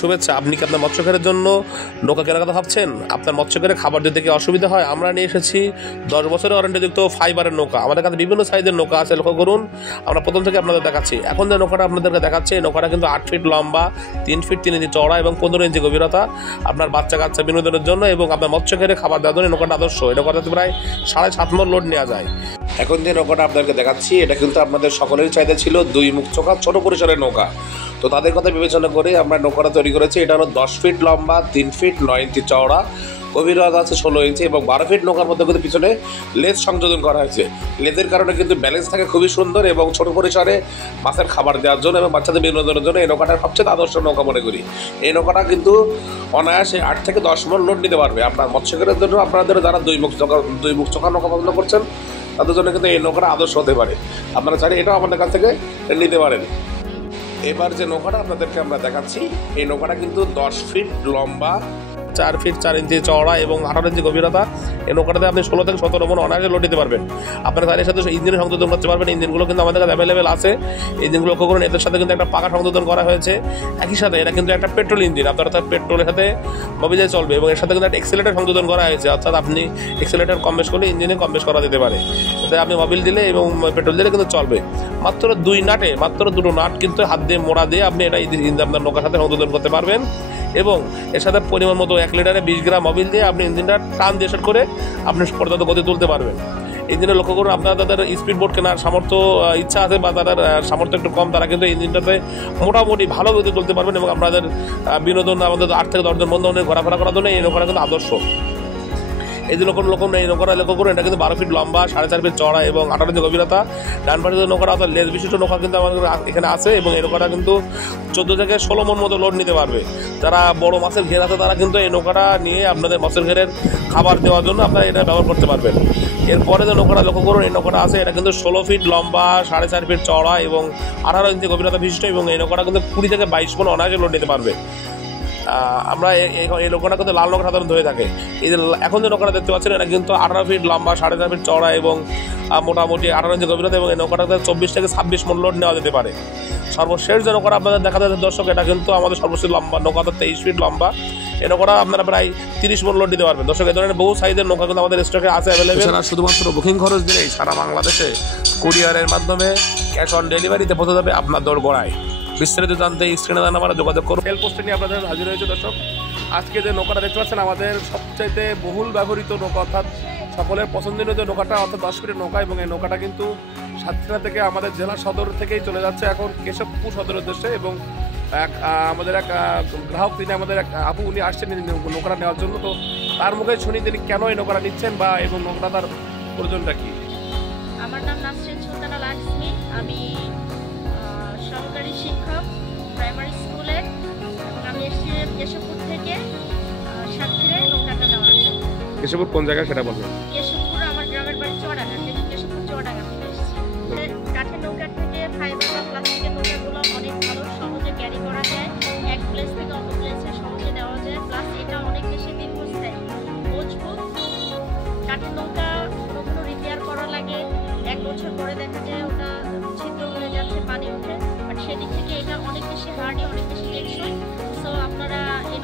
শুভেচ্ছা। আপনি কি আপনার মৎস্যঘেরের জন্য নৌকা কেনার কথা ভাবছেন? আপনার মৎস্যঘেরে খাবার দিতে কি অসুবিধা হয়? আমরা নিয়ে এসেছি 10 বছরের ওয়ারেন্টিযুক্ত ফাইবারের নৌকা। আমাদের কাছে বিভিন্ন সাইজের নৌকা আছে, লক্ষ্য করুন। আমরা প্রথম থেকে আপনাদের দেখাচ্ছি। এখন যে নৌকাটা আপনাদেরকে দেখাচ্ছি, এই নৌকাটা কিন্তু 8 ফিট লম্বা, 3 ফিট 3 ইঞ্চি চওড়া এবং 15 ইঞ্চি গভীরতা। আপনার বাচ্চা কাচ্চা বিনোদনের জন্য এবং আপনার মৎস্যঘেরে খাবার দেওয়ার জন্য এই নৌকাটা আদর্শ। এই নৌকাটাতে প্রায় 7.5 মণ লোড নেওয়া যায়। এখন যে নৌকাটা আপনাদেরকে দেখাচ্ছি, এটা কিন্তু আপনাদের সকলেরই চাহিদা ছিল 2 মুখ চোখা ছোট পরিসরের নৌকা। তো তাদের কথা বিবেচনা করে আমরা নৌকাটা তৈরি করেছি। এটা হলো 10 ফিট লম্বা, 3 ফিট 9 ইঞ্চি চওড়া, গভীরতা আছে 16 ইঞ্চি এবং 12 ফিট নৌকার মধ্যে কিন্তু পিছনে লেজ সংযোজন করা হয়েছে। লেজের কারণে কিন্তু ব্যালেন্স থাকে খুবই সুন্দর এবং ছোট পরিসরে মাছের খাবার দেওয়ার জন্য এবং বাচ্চাদের বিনোদনের জন্য এই নৌকাটা সবচেয়ে আদর্শ নৌকা মনে করি। এই নৌকাটা কিন্তু অনায়াসে 8 থেকে 10 মণ লোড নিতে পারবে। আপনার মৎস্যঘেরের জন্য আপনাদের যারা 2 মুখ চোখা নৌকা পছন্দ করছেন তাদের জন্য কিন্তু এই নৌকাটা আদর্শ হতে পারে। আপনারা চাইলে এটাও আমাদের কাছ থেকে নিতে পারেন। এবার যে নৌকাটা আপনাদেরকে আমরা দেখাচ্ছি, এই নৌকাটা কিন্তু 10 ফিট লম্বা, 4 ফিট 4 ইঞ্চি চওড়া এবং 18 ইঞ্চি গভীরতা। এই নৌকাটাতে আপনি 16 থেকে 17 মণ অনায়াসে লোড দিতে পারবেন। আপনারা তাদের সাথে ইঞ্জিনের সংযোজন করতে পারবেন। ইঞ্জিনগুলো কিন্তু আমাদের কাছে অ্যাভেলেবেল আছে। ইঞ্জিনগুলো লক্ষ্য করুন, এদের সাথে কিন্তু একটা পাকা সংযোজন করা হয়েছে। একই সাথে এটা কিন্তু একটা পেট্রোল ইঞ্জিন, আপনার অর্থাৎ পেট্রোলের সাথে মোবিলে চলবে এবং এর সাথে কিন্তু একটা এক্সেলেটর সংযোজন করা হয়েছে, অর্থাৎ আপনি এক্সেলেটর কম বেশ করলে ইঞ্জিনে কম বেশ করা যেতে পারে। এতে আপনি মোবিল দিলে এবং পেট্রোল দিলে কিন্তু চলবে। মাত্র 2 নাট কিন্তু হাত দিয়ে মোড়া দিয়ে আপনি এটা আপনার নৌকার সাথে সংযোজন করতে পারবেন এবং এর সাথে পরিমাণ মতো 1 লিটারে 20 গ্রাম মোবিল দিয়ে আপনি ইঞ্জিনটা টান দিয়ে সেট করে আপনি পর্যাপ্ত গতি তুলতে পারবেন। ইঞ্জিনে লক্ষ্য করুন, আপনারা তাদের স্পিড বোট কেনার সামর্থ্য ইচ্ছা আছে বা তাদের সামর্থ্য একটু কম, তারা কিন্তু ইঞ্জিনটাতে মোটামুটি ভালো গতি তুলতে পারবেন এবং আপনাদের বিনোদন, আমাদের 8 থেকে 10 জন বন্ধু ঘোরাফেরা করার জন্য এই নৌকাটা কিন্তু আদর্শ। এই যে লক্ষ্য এই নৌকাটা লক্ষ্য করুন, এটা কিন্তু 12 ফিট লম্বা, 4.5 ফিট চড়া এবং 18 ইঞ্চি গভীরতা। ডান পাশে যে নৌকাটা অর্থাৎ লেজ বিশিষ্ট নৌকা কিন্তু আমাদের এখানে আছে এবং এই নৌকাটা কিন্তু 14 থেকে 16 মণ মতো লোড নিতে পারবে। যারা বড় মাছের ঘের আছে তারা কিন্তু এই নৌকাটা নিয়ে আপনাদের মাছের ঘেরের খাবার দেওয়ার জন্য আপনারা এটা ব্যবহার করতে পারবেন। এরপরে যে নৌকাটা লক্ষ্য করুন, এই নৌকাটা আছে, এটা কিন্তু 16 ফিট লম্বা, 4.5 ফিট চড়া এবং 18 ইঞ্চি গভীরতা বিশিষ্ট এবং এই নৌকাটা কিন্তু 20 থেকে 22 মণ অনায়াসে লোড নিতে পারবে। আমরা এই নৌকাটা কিন্তু লাল নৌকা সাধারণত হয়ে থাকে। এই যে এখন যে নৌকাটা দেখতে পাচ্ছেন, এটা কিন্তু 18 ফিট লম্বা, 4.5 ফিট চড়া এবং মোটামুটি 18 ইঞ্চি গভীরতা এবং এই নৌকাটাতে 24 থেকে 26 মণ লোড নেওয়া যেতে পারে। সর্বশেষ যে নৌকাটা আপনাদের দেখা যাচ্ছে দর্শক, এটা কিন্তু আমাদের সর্বশেষ লম্বা নৌকাটা 23 ফিট লম্বা। এই নৌকাটা আপনারা প্রায় 30 মণ লোড দিতে পারবেন। দর্শক, এই ধরনের বহু সাইজের নৌকা কিন্তু আমাদের স্টকে আছে অ্যাভেলেবেল। শুধুমাত্র বুকিং খরচ দিলেই সারা বাংলাদেশে কুরিয়ারের মাধ্যমে ক্যাশ অন ডেলিভারিতে পৌঁছে যাবে আপনার দোরগোড়ায়। বিস্তারিত জানতে স্ক্রিনে দেওয়া নাম্বারে যোগাযোগ করুন। সেল পোস্টে নিয়ে আপনাদের হাজির হয়েছে দর্শক। আজকে যে নৌকাটা দেখতে পাচ্ছেন আমাদের সবচাইতে বহুল ব্যবহৃত নৌকা, অর্থাৎ সকলের পছন্দনীয় যে নৌকাটা, অর্থাৎ 10 ফিটের নৌকা এবং এই নৌকাটা কিন্তু সাতক্ষীরা থেকে আমাদের জেলা সদর থেকেই চলে যাচ্ছে এখন কেশবপুর সদর উদ্দেশ্যে এবং আমাদের এক গ্রাহক, তিনি আমাদের এক আপু, উনি আসছেন নৌকাটা নেওয়ার জন্য। তো তার মুখে শুনি তিনি কেন এই নৌকাটা নিচ্ছেন বা এবং নৌকাটা তার প্রয়োজনটা কি। আমার নাম নাসরিন সুলতানা লাক্সমি, আমি সহকারী শিক্ষক প্রাইমারি স্কুলের এবং আমি এসেছি কেশবপুর থেকে সাতক্ষীরায় নৌকাটা নেওয়ার জন্য। কেশবপুর কোন জায়গায় সেটা বলবেন? কেশবপুর আমার গ্রামের বাড়ি চুয়াডাঙ্গা, কেশবপুর চুয়াডাঙ্গা থেকে এসেছি। কাঠের নৌকার থেকে ফাইবার বা প্লাস্টিকের নৌকাগুলো অনেক ভালো, সহজে ক্যারি করা যায়, এক প্লেস থেকে অন্য প্লেসে সহজে নেওয়া যায়, প্লাস এটা অনেক বেশি দীর্ঘস্থায়ী, মজবুত। কাঠের নৌকা কোনো রিপেয়ার করা লাগে, 1 বছর পরে দেখা যায় ওটা ছিদ্র হয়ে যাচ্ছে, পানি উঠে, বাট সেদিক থেকে এটা অনেক বেশি হার্ডি, অনেক বেশি টেকসই। সো আপনারা এই